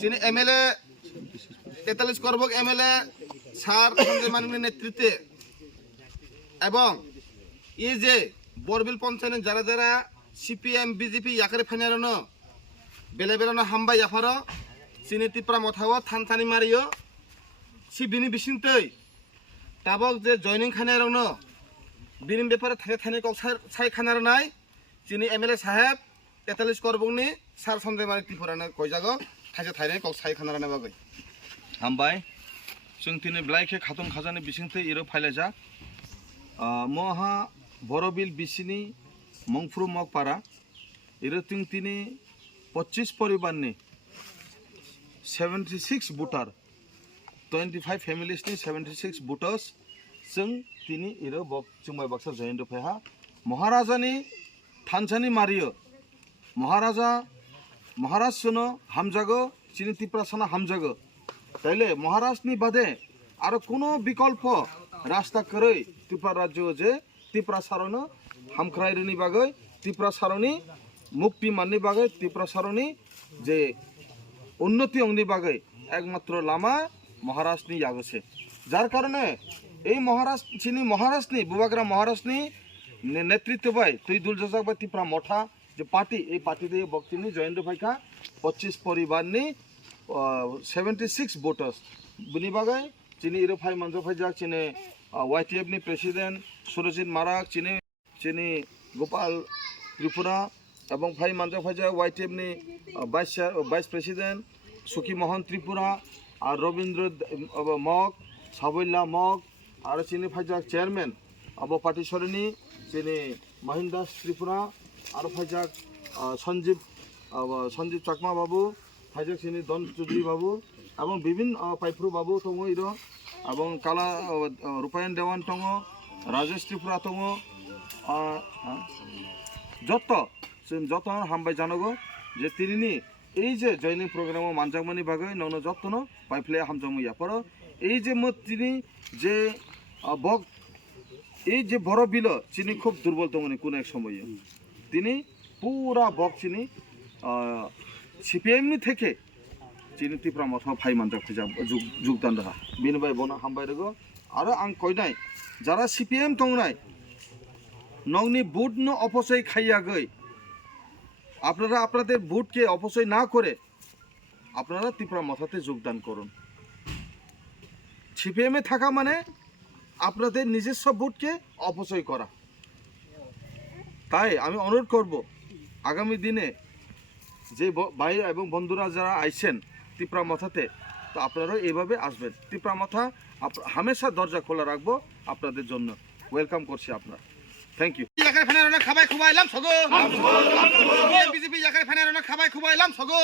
যিনি MLA 43 করবক MLA sir Sanjay মানিকের নেতৃত্বে এবং এই যে বরবিল পঞ্চায়েত যারা যারা সিপিএম বিজেপি ইয়াকারে ফাইনারনো বেলে বেলানো হামবা ইয়াফারো চিনি টিপ্রা মথাও থানথানি মারিও সি বিনি বিসিনতৈ তাবক যে জয়নিং খানারনো বিনি ব্যাপারে থাকে থানি কক সাই খানার নাই চিনি এমএলএ সাহেব 43 করবকনি স্যার সঞ্জয় মানিক ত্রিপুরাनो কইজাगो थाइसे थाइनै কক साइ खानारानो बागै हामबाय जों दिनै ब्लाइखे खाथं खाजानि बिसिंथै इरो फाइलायजा महा बरबिल बिसिनि मंफ्रु मगपारा इरो तिं तिनि 25 परिबारनि 76 भोटार 25 फैमिलिसनि 76 भोटार्स जों तिनि इरो जुमाय बाक्सा जयेन्द्र फायहा महाराजानि थानसानि मारियो महाराज सुनो हामजागो चिनि तिप्रासाना हामजागो ताइले महाराजनि बादे आरो कोनो विकल्प रास्ता करै त्रिपुरा राज्य जे त्रिपुरा सारनो हामख्रायनि बागै त्रिपुरा सारनि मुक्ति माननि बागै त्रिपुरा सारनि जे उन्नति अंगनि बागै एकमात्र लामा महाराजनि यागोसे जार कारणे এই महाराजनि बुबाग्रा महाराजनि नेतृत्व बाय तुई दुलजाजाक बाय त्रिपुरा मठा যে পার্টি এই পার্টি দিয়ে বক্তিনি জয়েন্দ্র ভাইকা 25 পরিবারনি 76 ভোটার্স বুনি বাগাই চিনি ইরফাই মঞ্জু ভাইজাক চিনি ওয়াইটিএফ নি প্রেসিডেন্ট সুরজিৎ মারাক চিনি গোপাল ত্রিপুরা এবং ভাই মঞ্জু ভাইজাক ওয়াইটিএফ নি ভাইস প্রেসিডেন্ট সুখী মোহন ত্রিপুরা আর রবীন্দ্র মগ সাবল্লা মগ আর চিনি ভাইজাক চেয়ারম্যান আবো পার্টি সরনি চিনি মহিন দাস ত্রিপুরা আর ফাইজাক সঞ্জীব চাকমা বাবু ফাইজাক চিনি দন চৌধুরী বাবু এবং বিভিন্ন পাইফ্রু বাবু দङ ইর এবং কালা রূপায়ণ দেওয়ান দङ রাজেশ ত্রিপুরা দङ যত হামবাই জানাগো যে তিনি এই যে জয়নিং প্রোগ্রামও মানজাকমানি বাগৈ নন যত্ন পাইফ্লে হামজামু ইয়াপর এই যে তিনি যে বক এই যে বড় বিল চিনি খুব দুর্বল দঙনি কোন এক সময়ে তিনি পুরা বক চিনি সিপিএমনি থেকে চিনি ত্রিপুরা মথা ফাই মানজাক যোগদাन রাখা বিনবাই বনা হামবাই রগো আরো आं কইনাই যারা সিপিএম দংনাই নংনি বুট ন অপচয় খাইয়াগৈ আপনারা আপনাদের বুটকে অপচয় না করে আপনারা ত্রিপুরা মথাতে যোগদান করুন সিপিএমে থাকা মানে আপনাদের নিজস্ব বুটকে অপচয় করা তাই আমি অনুরোধ করব আগামী দিনে যে ভাই এবং বন্ধুরা যারা আইছেন ত্রিপুরা মথাতে তো আপনারাও এইভাবে আসবেন ত্রিপুরা মথা হামেশা দরজা খোলা রাখবো আপনাদের জন্য ওয়েলকাম করছি আপনারা থ্যাংক ইউ ইয়াকারে ফানারনা খাবাই খুবাইলাম সগো বিজেপি ইয়াকারে ফানারনা খাবাই খুবাইলাম সগো